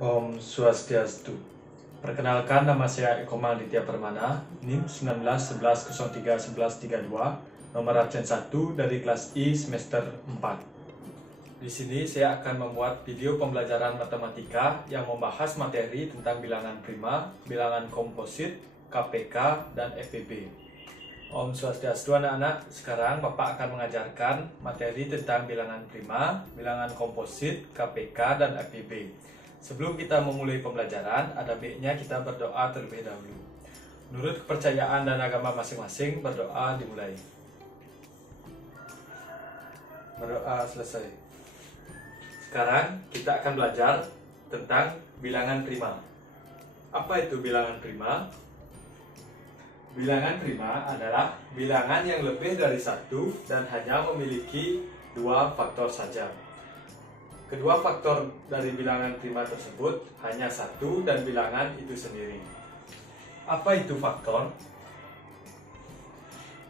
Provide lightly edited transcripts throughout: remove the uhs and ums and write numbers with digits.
Om Swastiastu. Perkenalkan, nama saya Eko Malditya Permana, NIM 1911031132, nomor absen 1 dari kelas I semester 4. Di sini saya akan membuat video pembelajaran matematika yang membahas materi tentang bilangan prima, bilangan komposit, KPK, dan FEB. Om Swastiastu anak-anak, sekarang Bapak akan mengajarkan materi tentang bilangan prima, bilangan komposit, KPK, dan FEB. Sebelum kita memulai pembelajaran, ada baiknya kita berdoa terlebih dahulu. Menurut kepercayaan dan agama masing-masing, berdoa dimulai. Berdoa selesai. Sekarang kita akan belajar tentang bilangan prima. Apa itu bilangan prima? Bilangan prima adalah bilangan yang lebih dari satu dan hanya memiliki dua faktor saja. Kedua faktor dari bilangan prima tersebut hanya satu dan bilangan itu sendiri. Apa itu faktor?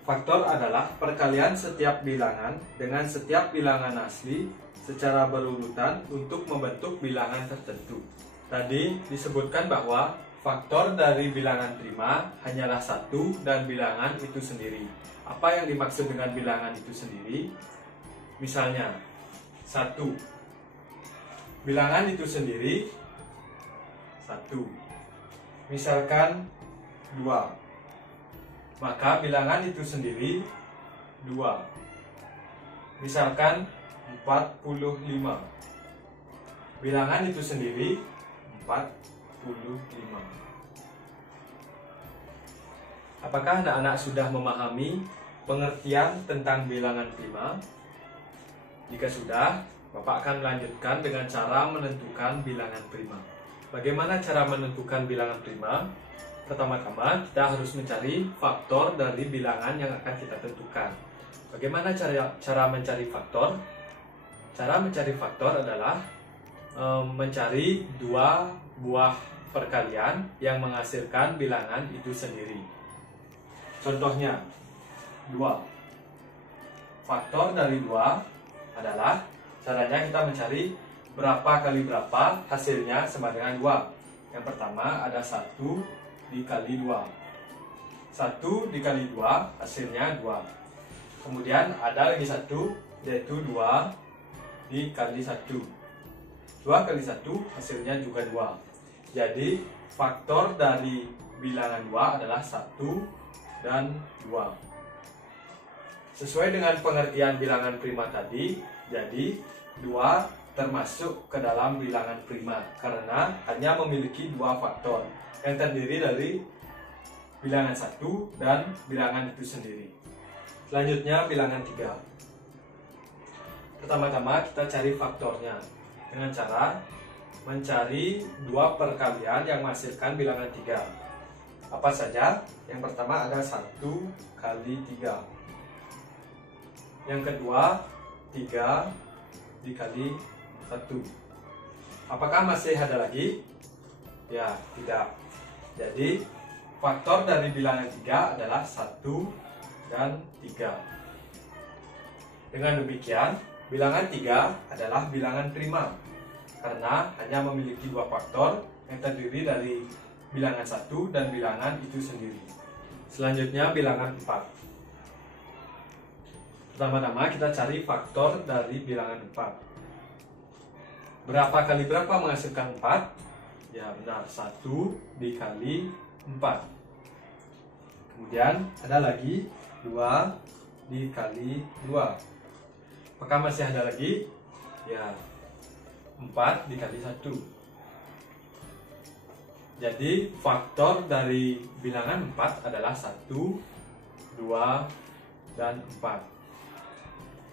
Faktor adalah perkalian setiap bilangan dengan setiap bilangan asli secara berurutan untuk membentuk bilangan tertentu. Tadi disebutkan bahwa faktor dari bilangan prima hanyalah satu dan bilangan itu sendiri. Apa yang dimaksud dengan bilangan itu sendiri? Misalnya, 1. Bilangan itu sendiri 1. Misalkan 2. Maka bilangan itu sendiri 2. Misalkan 45. Bilangan itu sendiri 45. Apakah anak-anak sudah memahami pengertian tentang bilangan prima? Jika sudah, Bapak akan melanjutkan dengan cara menentukan bilangan prima. Bagaimana cara menentukan bilangan prima? Pertama-tama kita harus mencari faktor dari bilangan yang akan kita tentukan. Bagaimana cara mencari faktor? Cara mencari faktor adalah mencari dua buah perkalian yang menghasilkan bilangan itu sendiri. Contohnya, 2. Faktor dari 2 adalah, caranya kita mencari berapa kali berapa hasilnya sama dengan 2. Yang pertama ada 1 dikali 2. 1 dikali 2 hasilnya 2. Kemudian ada lagi 1, yaitu 2 dikali 1. 2 kali 1 hasilnya juga 2. Jadi faktor dari bilangan 2 adalah 1 dan 2. Sesuai dengan pengertian bilangan prima tadi, jadi 2 termasuk ke dalam bilangan prima karena hanya memiliki dua faktor yang terdiri dari bilangan 1 dan bilangan itu sendiri. Selanjutnya bilangan 3. Pertama-tama kita cari faktornya dengan cara mencari dua perkalian yang menghasilkan bilangan 3. Apa saja? Yang pertama ada 1 kali 3. Yang kedua 3 dikali 1. Apakah masih ada lagi? Ya, tidak. Jadi faktor dari bilangan 3 adalah 1 dan 3. Dengan demikian, bilangan 3 adalah bilangan prima karena hanya memiliki dua faktor yang terdiri dari bilangan 1 dan bilangan itu sendiri. Selanjutnya bilangan 4. Pertama-tama kita cari faktor dari bilangan 4. Berapa kali berapa menghasilkan 4? Ya benar, 1 dikali 4. Kemudian ada lagi 2 dikali 2. Apakah masih ada lagi? Ya, 4 dikali 1. Jadi faktor dari bilangan 4 adalah 1, 2, dan 4.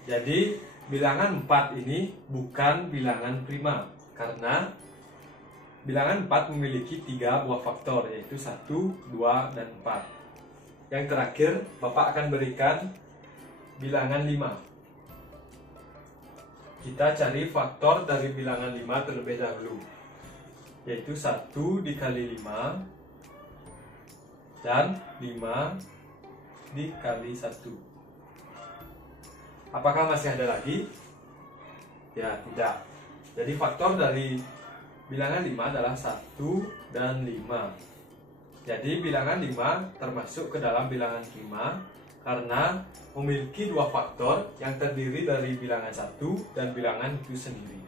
Jadi bilangan 4 ini bukan bilangan prima karena bilangan 4 memiliki 3 buah faktor, yaitu 1, 2, dan 4. Yang terakhir Bapak akan berikan bilangan 5. Kita cari faktor dari bilangan 5 terlebih dahulu, yaitu 1 dikali 5 dan 5 dikali 1. Apakah masih ada lagi? Ya, tidak. Jadi faktor dari bilangan 5 adalah 1 dan 5. Jadi bilangan 5 termasuk ke dalam bilangan prima karena memiliki dua faktor yang terdiri dari bilangan 1 dan bilangan itu sendiri.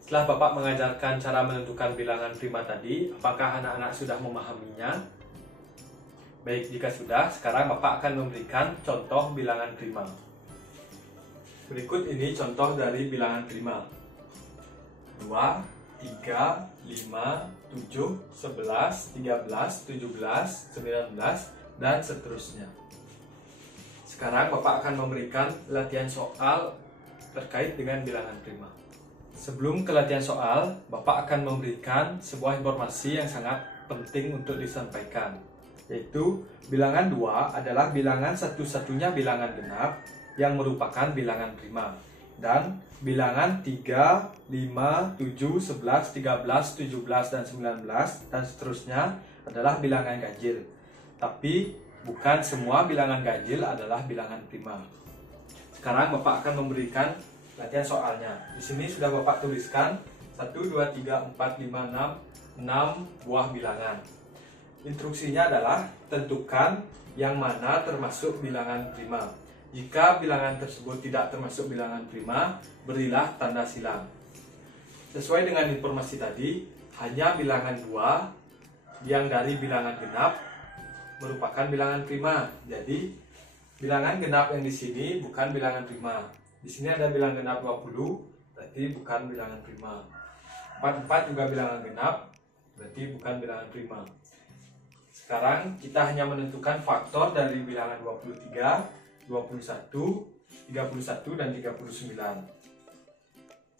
Setelah Bapak mengajarkan cara menentukan bilangan prima tadi, apakah anak-anak sudah memahaminya? Baik, jika sudah, sekarang Bapak akan memberikan contoh bilangan prima. Berikut ini contoh dari bilangan prima. 2, 3, 5, 7, 11, 13, 17, 19, dan seterusnya. Sekarang Bapak akan memberikan latihan soal terkait dengan bilangan prima. Sebelum ke latihan soal, Bapak akan memberikan sebuah informasi yang sangat penting untuk disampaikan, yaitu bilangan 2 adalah bilangan satu-satunya bilangan genap yang merupakan bilangan prima, dan bilangan 3, 5, 7, 11, 13, 17, dan 19 dan seterusnya adalah bilangan ganjil. Tapi bukan semua bilangan ganjil adalah bilangan prima. Sekarang Bapak akan memberikan latihan soalnya. Di sini sudah Bapak tuliskan 1, 2, 3, 4, 5, 6 buah bilangan. Instruksinya adalah tentukan yang mana termasuk bilangan prima. Jika bilangan tersebut tidak termasuk bilangan prima, berilah tanda silang. Sesuai dengan informasi tadi, hanya bilangan 2 yang dari bilangan genap merupakan bilangan prima. Jadi bilangan genap yang di sini bukan bilangan prima. Di sini ada bilangan genap 20, berarti bukan bilangan prima. 44 juga bilangan genap, berarti bukan bilangan prima. Sekarang kita hanya menentukan faktor dari bilangan 23, 21, 31, dan 39.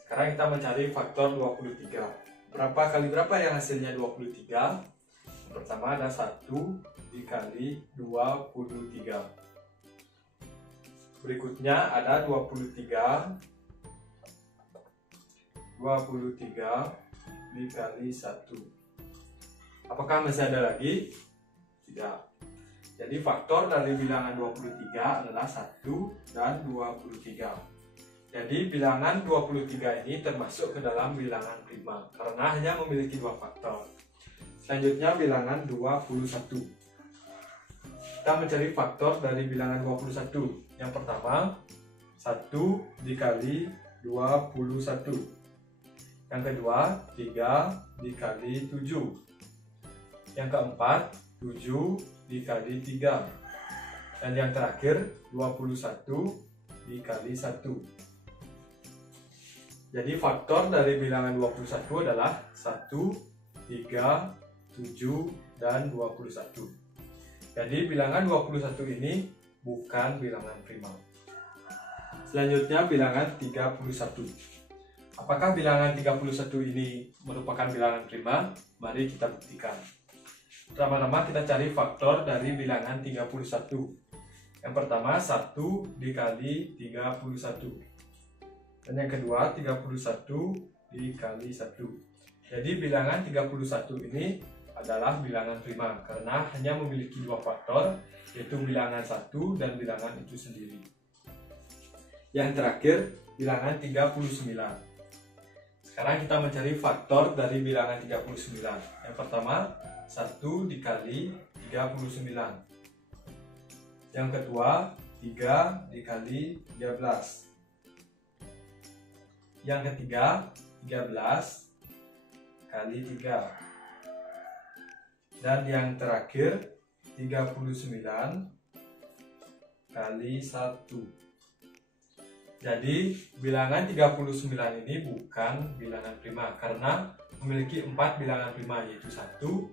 Sekarang kita mencari faktor 23. Berapa kali berapa yang hasilnya 23? Pertama ada 1 dikali 23. Berikutnya ada 23 dikali 1. Apakah masih ada lagi? Tidak. Jadi faktor dari bilangan 23 adalah 1 dan 23. Jadi bilangan 23 ini termasuk ke dalam bilangan prima karena hanya memiliki dua faktor. Selanjutnya bilangan 21. Kita mencari faktor dari bilangan 21. Yang pertama, 1 dikali 21. Yang kedua, 3 dikali 7. Yang keempat, 7 dikali 3. Dan yang terakhir, 21 dikali 1. Jadi faktor dari bilangan 21 adalah 1, 3, 7, dan 21. Jadi bilangan 21 ini bukan bilangan prima. Selanjutnya bilangan 31. Apakah bilangan 31 ini merupakan bilangan prima? Mari kita buktikan. Pertama-tama kita cari faktor dari bilangan 31. Yang pertama 1 dikali 31. Dan yang kedua 31 dikali 1. Jadi bilangan 31 ini adalah bilangan prima karena hanya memiliki dua faktor, yaitu bilangan 1 dan bilangan itu sendiri. Yang terakhir bilangan 39. Sekarang kita mencari faktor dari bilangan 39. Yang pertama 1 dikali 39. Yang kedua 3 dikali 13. Yang ketiga 13 kali 3. Dan yang terakhir 39 kali 1. Jadi bilangan 39 ini bukan bilangan prima karena memiliki 4 bilangan prima, yaitu 1,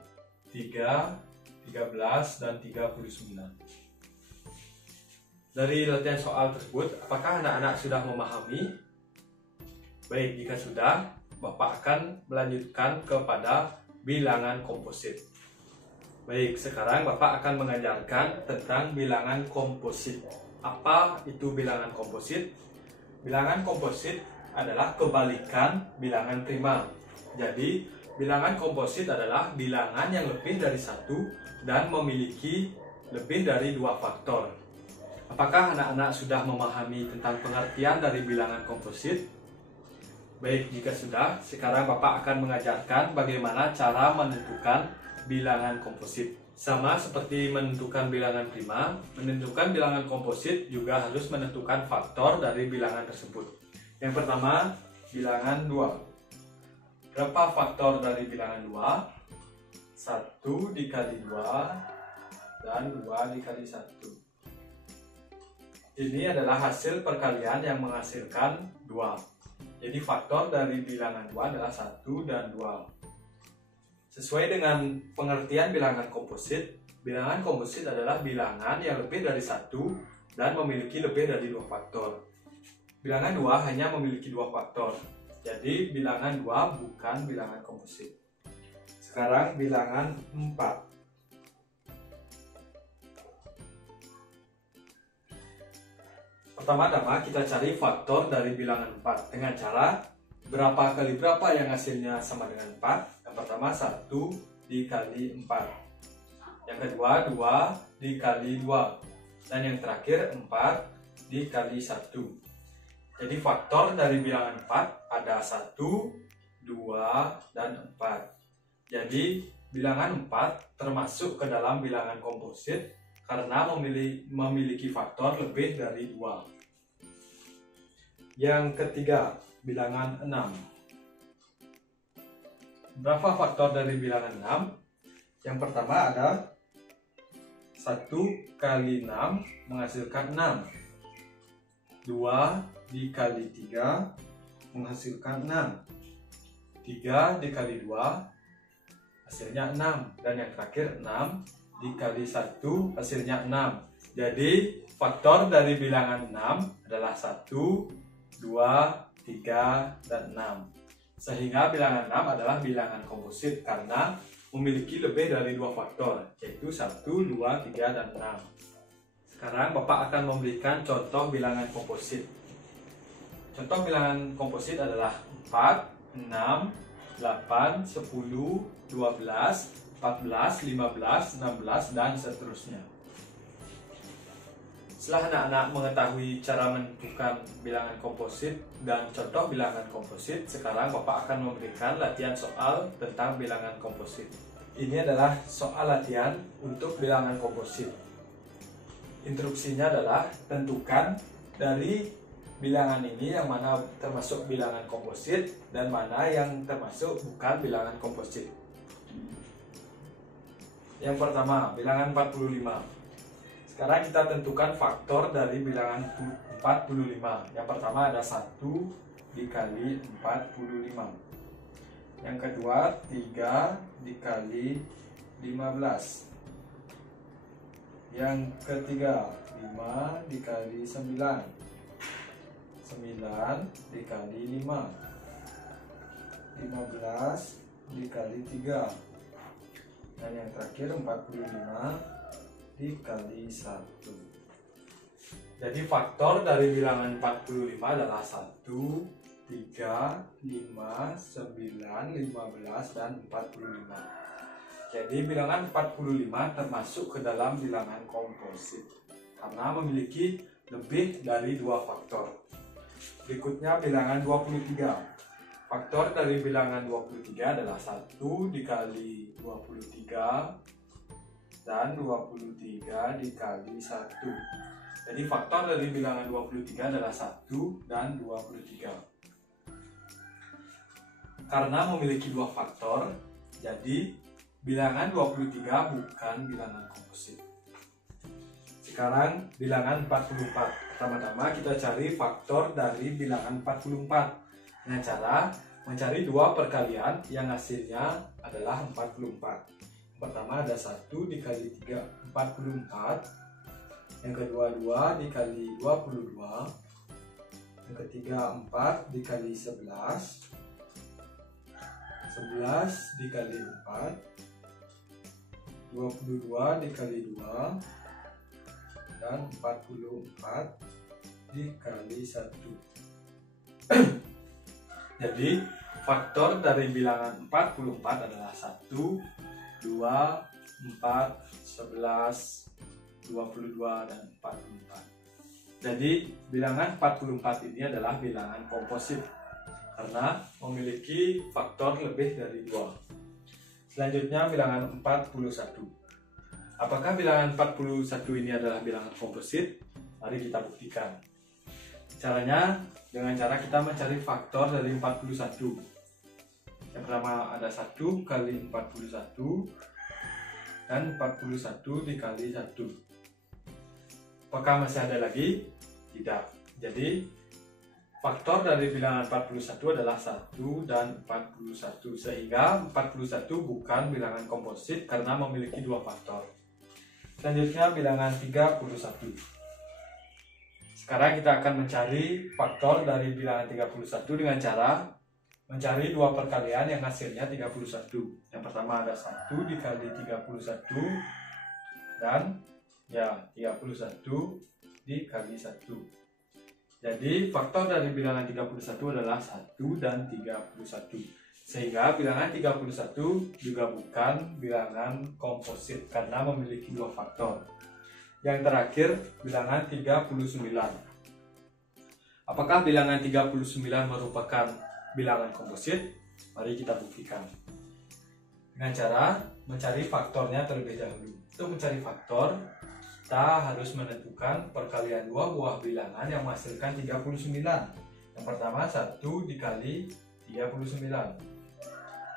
3, 13, dan 39. Dari latihan soal tersebut, apakah anak-anak sudah memahami? Baik, jika sudah, Bapak akan melanjutkan kepada bilangan komposit. Baik, sekarang Bapak akan mengajarkan tentang bilangan komposit. Apa itu bilangan komposit? Bilangan komposit adalah kebalikan bilangan prima. Jadi, bilangan komposit adalah bilangan yang lebih dari 1 dan memiliki lebih dari 2 faktor. Apakah anak-anak sudah memahami tentang pengertian dari bilangan komposit? Baik, jika sudah, sekarang Bapak akan mengajarkan bagaimana cara menentukan bilangan komposit. Sama seperti menentukan bilangan prima, menentukan bilangan komposit juga harus menentukan faktor dari bilangan tersebut. Yang pertama, bilangan 2. Berapa faktor dari bilangan 2? 1 dikali 2 dan 2 dikali 1. Ini adalah hasil perkalian yang menghasilkan 2. Jadi faktor dari bilangan 2 adalah 1 dan 2. Sesuai dengan pengertian bilangan komposit adalah bilangan yang lebih dari 1 dan memiliki lebih dari 2 faktor. Bilangan 2 hanya memiliki 2 faktor. Jadi bilangan 2 bukan bilangan komposit. Sekarang bilangan 4. Pertama-tama kita cari faktor dari bilangan 4 dengan cara berapa kali berapa yang hasilnya sama dengan 4. Yang pertama 1 dikali 4. Yang kedua 2 dikali 2. Dan yang terakhir 4 dikali 1. Jadi faktor dari bilangan 4 ada 1, 2, dan 4. Jadi bilangan 4 termasuk ke dalam bilangan komposit karena memiliki faktor lebih dari 2. Yang ketiga, bilangan 6. Berapa faktor dari bilangan 6? Yang pertama ada 1 kali 6 menghasilkan 6. 2 dikali 3 menghasilkan 6. 3 dikali 2 hasilnya 6. Dan yang terakhir 6 dikali 1 hasilnya 6. Jadi faktor dari bilangan 6 adalah 1, 2, 3, dan 6. Sehingga bilangan 6 adalah bilangan komposit karena memiliki lebih dari 2 faktor, yaitu 1, 2, 3, dan 6. Sekarang Bapak akan memberikan contoh bilangan komposit. Contoh bilangan komposit adalah 4, 6, 8, 10, 12, 14, 15, 16, dan seterusnya. Setelah anak-anak mengetahui cara menentukan bilangan komposit dan contoh bilangan komposit, sekarang Bapak akan memberikan latihan soal tentang bilangan komposit. Ini adalah soal latihan untuk bilangan komposit. Instruksinya adalah tentukan dari bilangan ini yang mana termasuk bilangan komposit dan mana yang termasuk bukan bilangan komposit. Yang pertama, bilangan 45. Sekarang kita tentukan faktor dari bilangan 45. Yang pertama ada 1 dikali 45. Yang kedua 3 dikali 15. Yang ketiga 5 dikali 9. 9 dikali 5. 15 dikali 3. Dan yang terakhir 45 dikali 1. Jadi faktor dari bilangan 45 adalah 1, 3, 5, 9, 15, dan 45. Jadi bilangan 45 termasuk ke dalam bilangan komposit karena memiliki lebih dari 2 faktor. Berikutnya bilangan 23. Faktor dari bilangan 23 adalah 1 dikali 23 dan 23 dikali 1. Jadi faktor dari bilangan 23 adalah 1 dan 23. Karena memiliki 2 faktor, jadi bilangan 23 bukan bilangan komposit. Sekarang bilangan 44. Pertama-tama kita cari faktor dari bilangan 44 dengan cara mencari 2 perkalian yang hasilnya adalah 44. Pertama ada 1 dikali 3, 44. Yang kedua 2 dikali 22. Yang ketiga 4 dikali 11. 11 dikali 4. 22 dikali 2. Dan 44 dikali 1. Jadi faktor dari bilangan 44 adalah 1, 2, 4, 11, 22, dan 44. Jadi bilangan 44 ini adalah bilangan komposit karena memiliki faktor lebih dari 2. Selanjutnya bilangan 41. Apakah bilangan 41 ini adalah bilangan komposit? Mari kita buktikan. Caranya dengan cara kita mencari faktor dari 41. Yang pertama ada 1 kali 41 dan 41 dikali 1. Apakah masih ada lagi? Tidak. Jadi faktor dari bilangan 41 adalah 1 dan 41, sehingga 41 bukan bilangan komposit karena memiliki 2 faktor. Selanjutnya bilangan 31. Sekarang kita akan mencari faktor dari bilangan 31 dengan cara mencari 2 perkalian yang hasilnya 31. Yang pertama ada 1 dikali 31 dan 31 dikali 1. Jadi faktor dari bilangan 31 adalah 1 dan 31. Sehingga bilangan 31 juga bukan bilangan komposit karena memiliki 2 faktor. Yang terakhir bilangan 39. Apakah bilangan 39 merupakan bilangan komposit? Mari kita buktikan. Dengan cara mencari faktornya terlebih dahulu. Untuk mencari faktor, kita harus menentukan perkalian 2 buah bilangan yang menghasilkan 39. Yang pertama 1 dikali 39.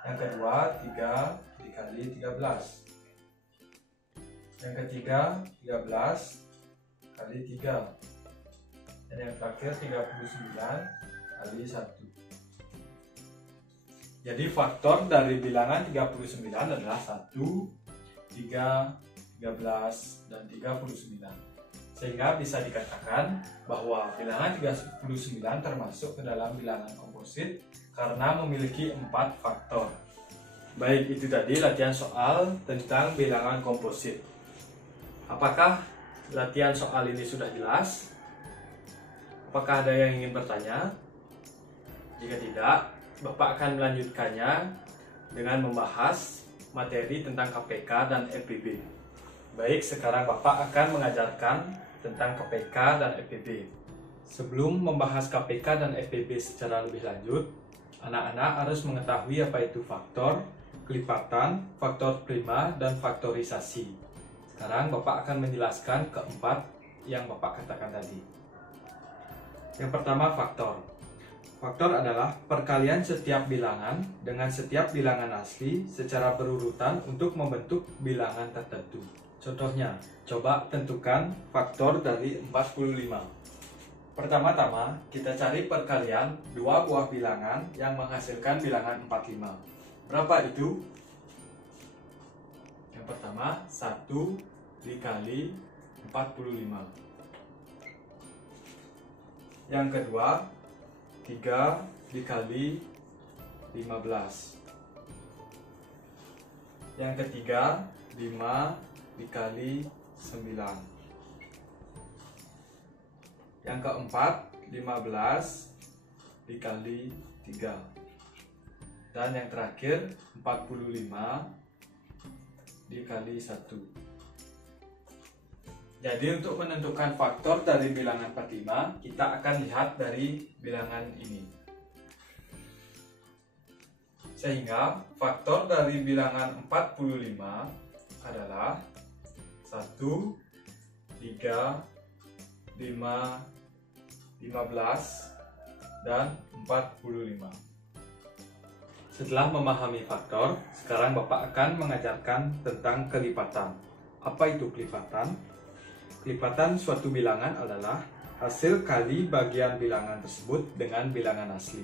Yang kedua 3 dikali 13. Yang ketiga 13 kali 3. Dan yang terakhir 39 kali 1. Jadi faktor dari bilangan 39 adalah 1, 3, 13, dan 39. Sehingga bisa dikatakan bahwa bilangan 39 termasuk ke dalam bilangan komposit karena memiliki 4 faktor. Baik, itu tadi latihan soal tentang bilangan komposit. Apakah latihan soal ini sudah jelas? Apakah ada yang ingin bertanya? Jika tidak, Bapak akan melanjutkannya dengan membahas materi tentang KPK dan FPB. Baik, sekarang Bapak akan mengajarkan tentang KPK dan FPB. Sebelum membahas KPK dan FPB secara lebih lanjut, anak-anak harus mengetahui apa itu faktor, kelipatan, faktor prima, dan faktorisasi. Sekarang Bapak akan menjelaskan keempat yang Bapak katakan tadi. Yang pertama, faktor. Faktor adalah perkalian setiap bilangan dengan setiap bilangan asli secara berurutan untuk membentuk bilangan tertentu. Contohnya, coba tentukan faktor dari 45. Pertama-tama, kita cari perkalian 2 buah bilangan yang menghasilkan bilangan 45. Berapa itu? Yang pertama, 1 dikali 45. Yang kedua, 3 dikali 15. Yang ketiga, 5 dikali 9. Yang keempat, 15 dikali 3. Dan yang terakhir, 45 dikali 1. Jadi untuk menentukan faktor dari bilangan 45, kita akan lihat dari bilangan ini. Sehingga faktor dari bilangan 45 adalah 1, 3, 5, 15, dan 45. Setelah memahami faktor, sekarang Bapak akan mengajarkan tentang kelipatan. Apa itu kelipatan? Kelipatan suatu bilangan adalah hasil kali bagian bilangan tersebut dengan bilangan asli.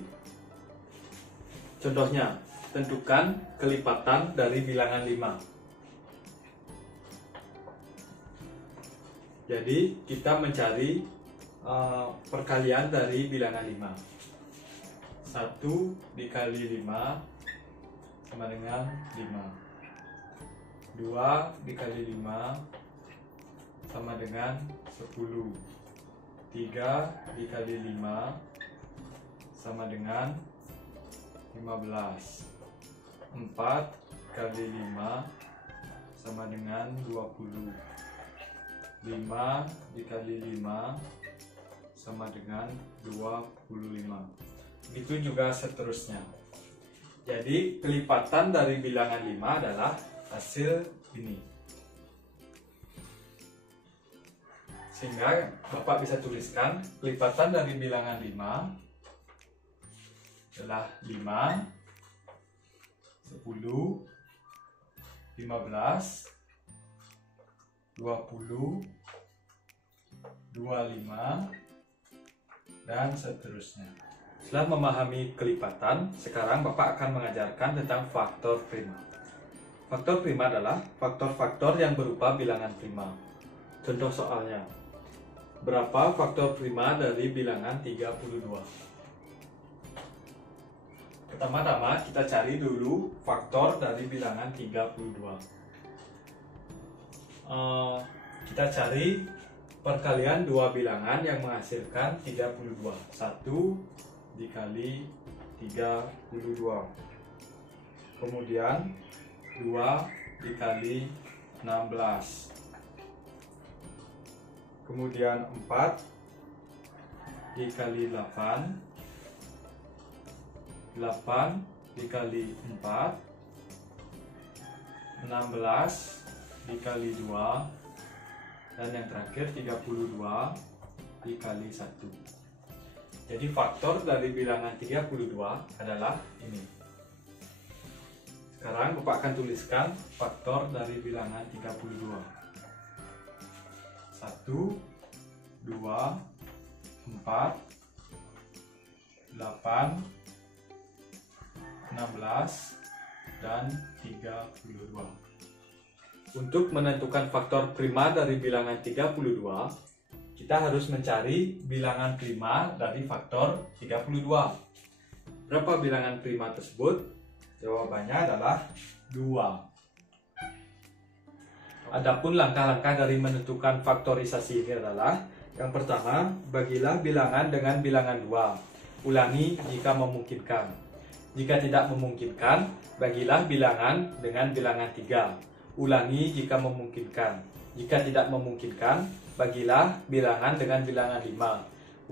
Contohnya, tentukan kelipatan dari bilangan 5. Jadi kita mencari perkalian dari bilangan 5. 1 dikali 5 sama dengan 5. 2 dikali 5 sama dengan 10. 3 dikali 5 sama dengan 15. 4 kali 5 sama dengan 20. 5 dikali 5 sama dengan 25. begitu juga seterusnya. Jadi kelipatan dari bilangan 5 adalah hasil ini. Sehingga Bapak bisa tuliskan kelipatan dari bilangan 5 adalah 5, 10, 15, 20, 25, dan seterusnya. Setelah memahami kelipatan, sekarang Bapak akan mengajarkan tentang faktor prima. Faktor prima adalah faktor-faktor yang berupa bilangan prima. Contoh soalnya, berapa faktor prima dari bilangan 32? Pertama-tama kita cari dulu faktor dari bilangan 32. Kita cari perkalian dua bilangan yang menghasilkan 32. 1 dikali 32. Kemudian 2 dikali 16. Kemudian 4 dikali 8, 8 dikali 4, 16 dikali 2, dan yang terakhir 32 dikali 1. Jadi faktor dari bilangan 32 adalah ini. Sekarang Bapak akan tuliskan faktor dari bilangan 32. 1, 2, 4, 8, 16, dan 32. Untuk menentukan faktor prima dari bilangan 32, kita harus mencari bilangan prima dari faktor 32. Berapa bilangan prima tersebut? Jawabannya adalah 2. Adapun langkah-langkah dari menentukan faktorisasi ini adalah: yang pertama, bagilah bilangan dengan bilangan 2. Ulangi jika memungkinkan. Jika tidak memungkinkan, bagilah bilangan dengan bilangan 3. Ulangi jika memungkinkan. Jika tidak memungkinkan, bagilah bilangan dengan bilangan 5.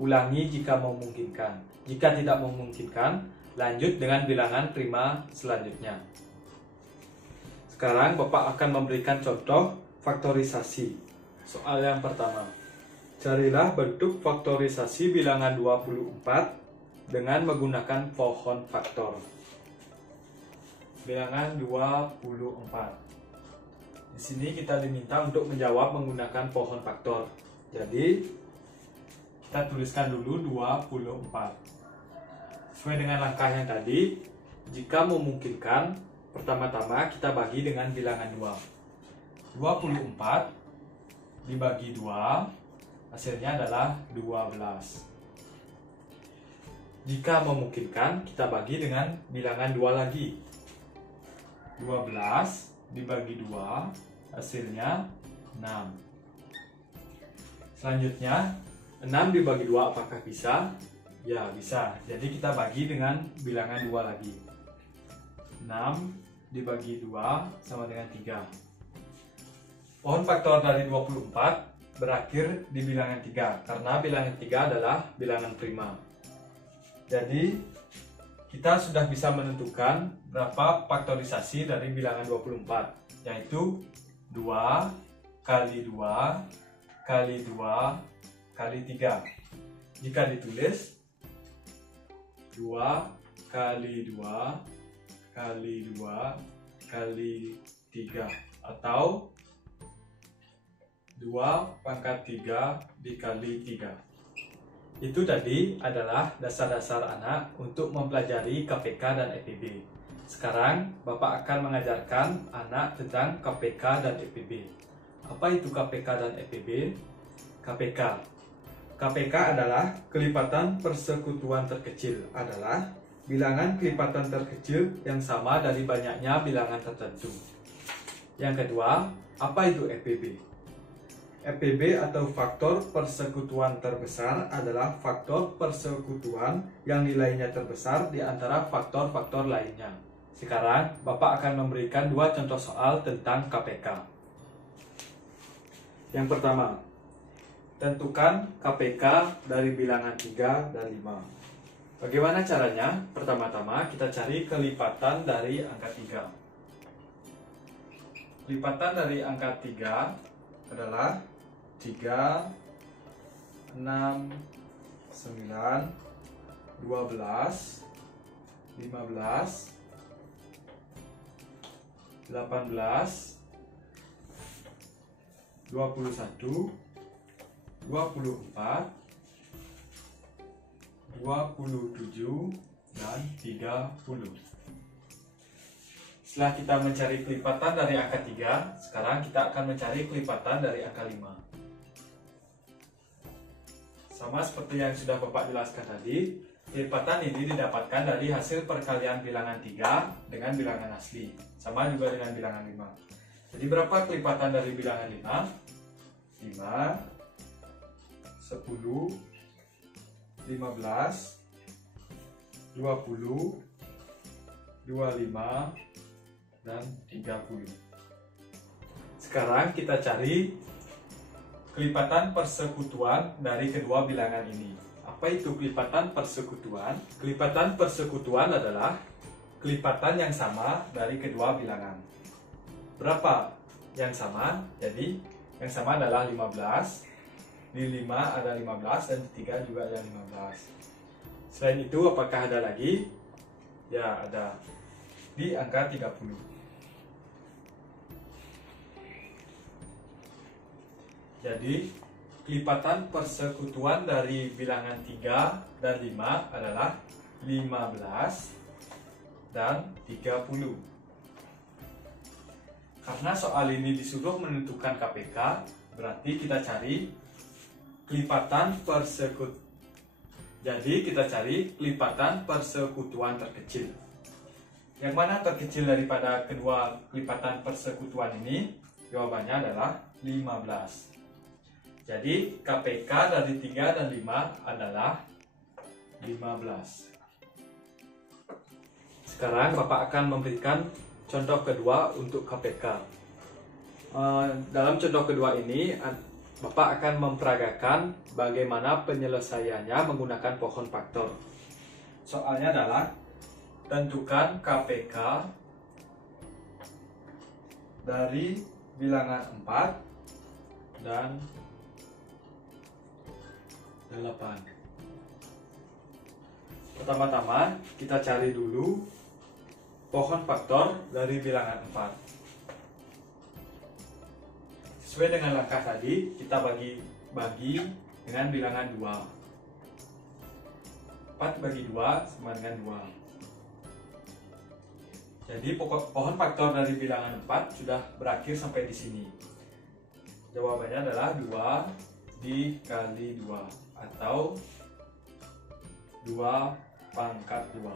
Ulangi jika memungkinkan. Jika tidak memungkinkan, lanjut dengan bilangan prima selanjutnya. Sekarang Bapak akan memberikan contoh faktorisasi. Soal yang pertama, carilah bentuk faktorisasi bilangan 24 dengan menggunakan pohon faktor. Bilangan 24. Di sini kita diminta untuk menjawab menggunakan pohon faktor. Jadi kita tuliskan dulu 24. Sesuai dengan langkah yang tadi, jika memungkinkan, pertama-tama kita bagi dengan bilangan 2. 24 dibagi 2, hasilnya adalah 12. Jika memungkinkan, kita bagi dengan bilangan 2 lagi. 12 dibagi 2, hasilnya 6. Selanjutnya, 6 dibagi 2 apakah bisa? Ya, bisa. Jadi kita bagi dengan bilangan 2 lagi. 6 dibagi 2 sama dengan 3. Pohon faktor dari 24 berakhir di bilangan 3 karena bilangan 3 adalah bilangan prima. Jadi kita sudah bisa menentukan berapa faktorisasi dari bilangan 24, yaitu 2 kali 2 kali 2 kali 3. Jika ditulis 2 kali 2 kali 2 kali 3 atau 2 pangkat 3 dikali 3. Itu tadi adalah dasar-dasar anak untuk mempelajari KPK dan EPB. Sekarang Bapak akan mengajarkan anak tentang KPK dan EPB. Apa itu KPK dan EPB? KPK adalah kelipatan persekutuan terkecil, adalah bilangan kelipatan terkecil yang sama dari banyaknya bilangan tertentu. Yang kedua, apa itu EPB? EPB atau faktor persekutuan terbesar adalah faktor persekutuan yang nilainya terbesar di antara faktor-faktor lainnya. Sekarang, Bapak akan memberikan 2 contoh soal tentang KPK. Yang pertama, tentukan KPK dari bilangan 3 dan 5. Bagaimana caranya? Pertama-tama kita cari kelipatan dari angka 3. Kelipatan dari angka 3 adalah 3, 6, 9, 12, 15, 18, 21, 24, 27, dan 30. Setelah kita mencari kelipatan dari angka 3, sekarang kita akan mencari kelipatan dari angka 5. Sama seperti yang sudah Bapak jelaskan tadi, kelipatan ini didapatkan dari hasil perkalian bilangan 3 dengan bilangan asli. Sama juga dengan bilangan 5. Jadi berapa kelipatan dari bilangan 5? 5, 10, 15, 20, 25, dan 30. Sekarang kita cari kelipatan persekutuan dari kedua bilangan ini. Apa itu kelipatan persekutuan? Kelipatan persekutuan adalah kelipatan yang sama dari kedua bilangan. Berapa yang sama? Jadi yang sama adalah 15. Di 5 ada 15 dan di 3 juga ada 15. Selain itu apakah ada lagi? Ya, ada di angka 30. Jadi kelipatan persekutuan dari bilangan 3 dan 5 adalah 15 dan 30. Karena soal ini disuruh menentukan KPK, berarti kita cari kelipatan persekutuan. Jadi kita cari kelipatan persekutuan terkecil. Yang mana terkecil daripada kedua kelipatan persekutuan ini? Jawabannya adalah 15. Jadi KPK dari 3 dan 5 adalah 15. Sekarang Bapak akan memberikan contoh kedua untuk KPK. Dalam contoh kedua ini Bapak akan memperagakan bagaimana penyelesaiannya menggunakan pohon faktor. Soalnya adalah tentukan KPK dari bilangan 4 dan 8. Pertama-tama kita cari dulu pohon faktor dari bilangan 4. Sesuai dengan langkah tadi, kita bagi dengan bilangan 2. 4 bagi 2 sama dengan 2. Jadi pohon faktor dari bilangan 4 sudah berakhir sampai di sini. Jawabannya adalah 2 dikali 2 atau 2 pangkat 2.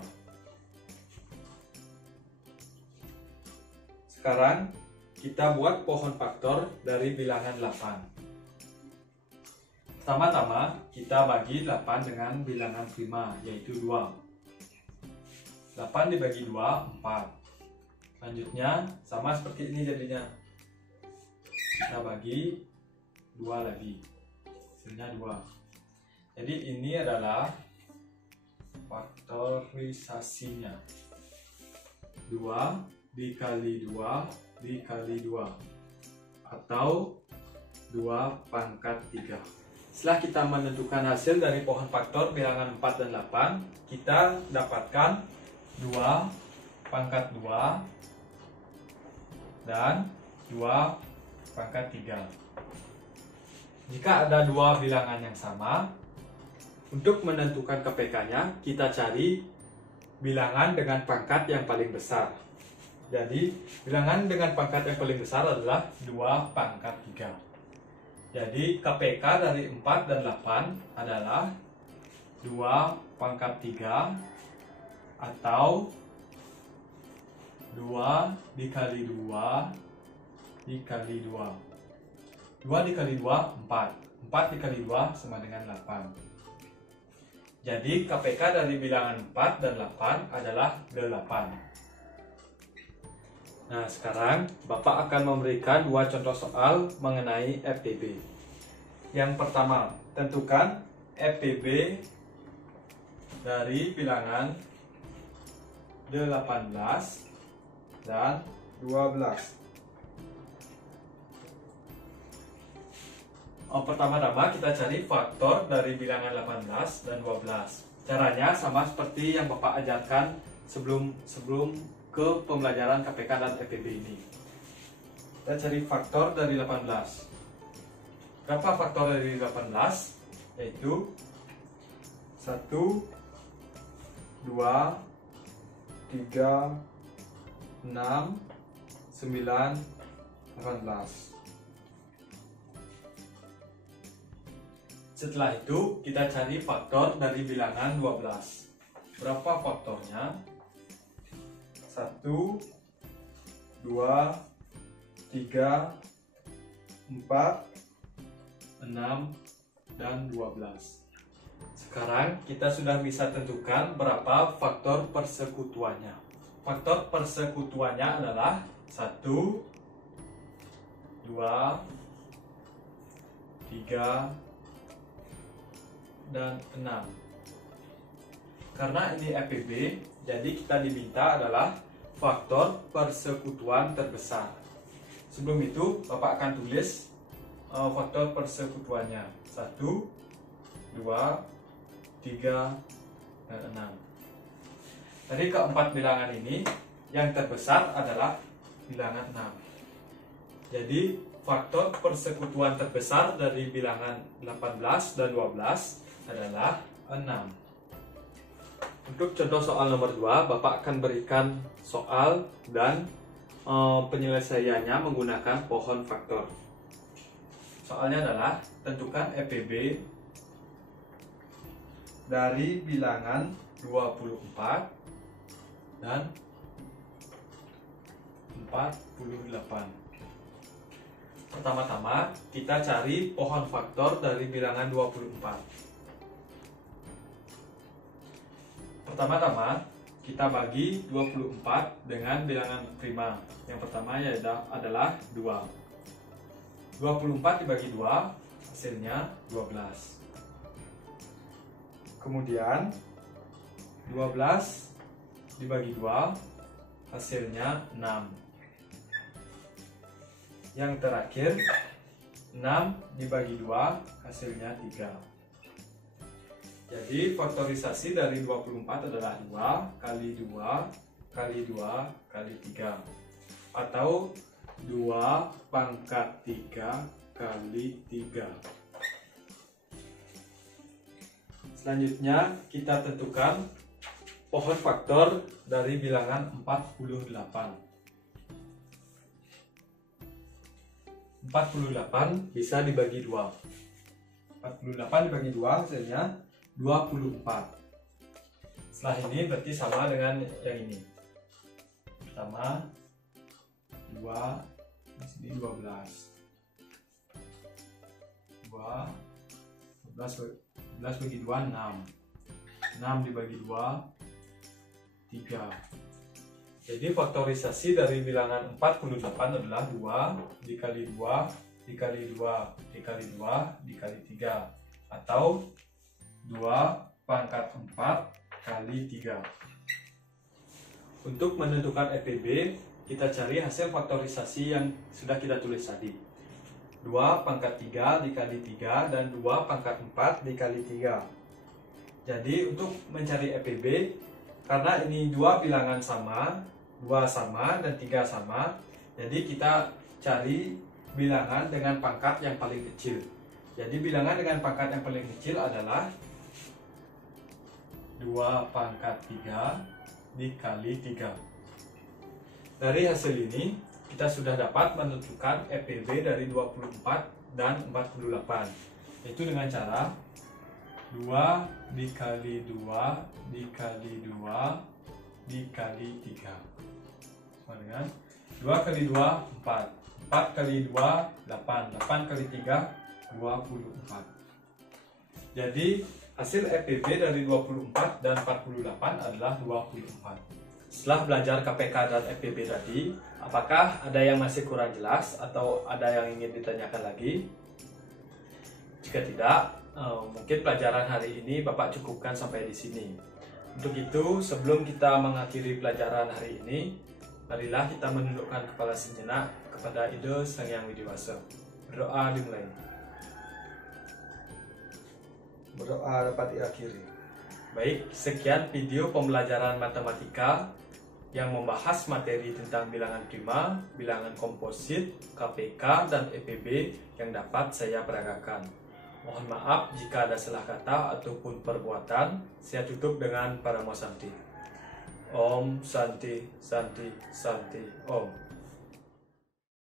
Sekarang kita buat pohon faktor dari bilangan 8. Pertama-tama kita bagi 8 dengan bilangan prima, yaitu 2. 8 dibagi 2, 4. Selanjutnya sama seperti ini jadinya. Kita bagi 2 lagi. Hasilnya 2. Jadi ini adalah faktorisasinya. 2 dikali 2 dikali 2 atau 2 pangkat 3. Setelah kita menentukan hasil dari pohon faktor bilangan 4 dan 8, kita dapatkan 2 pangkat 2 dan 2 pangkat 3. Jika ada dua bilangan yang sama, untuk menentukan KPK-nya, kita cari bilangan dengan pangkat yang paling besar. Jadi, bilangan dengan pangkat yang paling besar adalah 2 pangkat 3. Jadi, KPK dari 4 dan 8 adalah 2 pangkat 3 atau 2 dikali 2 dikali 2. 2 dikali 2, 4. 4 dikali 2 sama dengan 8. Jadi KPK dari bilangan 4 dan 8 adalah 8. Nah, sekarang Bapak akan memberikan dua contoh soal mengenai FPB. Yang pertama, tentukan FPB dari bilangan 18 dan 12. Pertama-tama kita cari faktor dari bilangan 18 dan 12. Caranya sama seperti yang Bapak ajarkan sebelum ke pembelajaran KPK dan EPB ini. Kita cari faktor dari 18. Berapa faktor dari 18? Yaitu 1, 2, 3, 6, 9, 18. Setelah itu kita cari faktor dari bilangan 12. Berapa faktornya? 1, 2, 3, 4, 6, dan 12. Sekarang kita sudah bisa tentukan berapa faktor persekutuannya. Faktor persekutuannya adalah 1, 2, 3, dan 6. Karena ini EPB, jadi kita diminta adalah faktor persekutuan terbesar. Sebelum itu, Bapak akan tulis faktor persekutuannya 1, 2, 3, dan 6. Dari keempat bilangan ini, yang terbesar adalah bilangan 6. Jadi, faktor persekutuan terbesar dari bilangan 18 dan 12 adalah 6. Untuk contoh soal nomor 2, Bapak akan berikan soal dan penyelesaiannya menggunakan pohon faktor. Soalnya adalah tentukan EPB dari bilangan 24 dan 48. Pertama-tama kita cari pohon faktor dari bilangan 24. Pertama-tama kita bagi 24 dengan bilangan prima. Yang pertama adalah 2. 24 dibagi 2 hasilnya 12. Kemudian 12 dibagi 2 hasilnya 6. Yang terakhir 6 dibagi 2 hasilnya 3. Jadi faktorisasi dari 24 adalah 2 kali 2 kali 2 kali 3, atau 2 pangkat 3 kali 3. Selanjutnya kita tentukan pohon faktor dari bilangan 48. 48 bisa dibagi 2. 48 dibagi 2 hasilnya 24. Setelah ini berarti sama dengan yang ini. Pertama 2, di sini 12. 12 bagi 2 6. 6 dibagi 2 3. Jadi faktorisasi dari bilangan 48 adalah 2 dikali 2 dikali 2 dikali 2 dikali 3, atau 2 pangkat 4 kali 3. Untuk menentukan EPB, kita cari hasil faktorisasi yang sudah kita tulis tadi. 2 pangkat 3 dikali 3 dan 2 pangkat 4 dikali 3. Jadi untuk mencari EPB, karena ini dua bilangan sama, 2 sama dan 3 sama, jadi kita cari bilangan dengan pangkat yang paling kecil. Jadi bilangan dengan pangkat yang paling kecil adalah 2 pangkat 3 dikali 3. Dari hasil ini kita sudah dapat menentukan EPB dari 24 dan 48, yaitu dengan cara 2 dikali 2 dikali 2 dikali 3 sama dengan 2 kali 2 4, 4 kali 2 8, 8 kali 3 24. Jadi hasil EPB dari 24 dan 48 adalah 24. Setelah belajar KPK dan EPB tadi, apakah ada yang masih kurang jelas atau ada yang ingin ditanyakan lagi? Jika tidak, mungkin pelajaran hari ini Bapak cukupkan sampai di sini. Untuk itu, sebelum kita mengakhiri pelajaran hari ini, marilah kita menundukkan kepala sejenak kepada Ida Sang Yang Widiwasa. Berdoa dimulai. Berdoa dapat diakhiri. Baik, sekian video pembelajaran matematika yang membahas materi tentang bilangan prima, bilangan komposit, KPK, dan EPB yang dapat saya peragakan. Mohon maaf jika ada salah kata ataupun perbuatan. Saya tutup dengan Paramo Santi. Om Santi Santi Santi Om.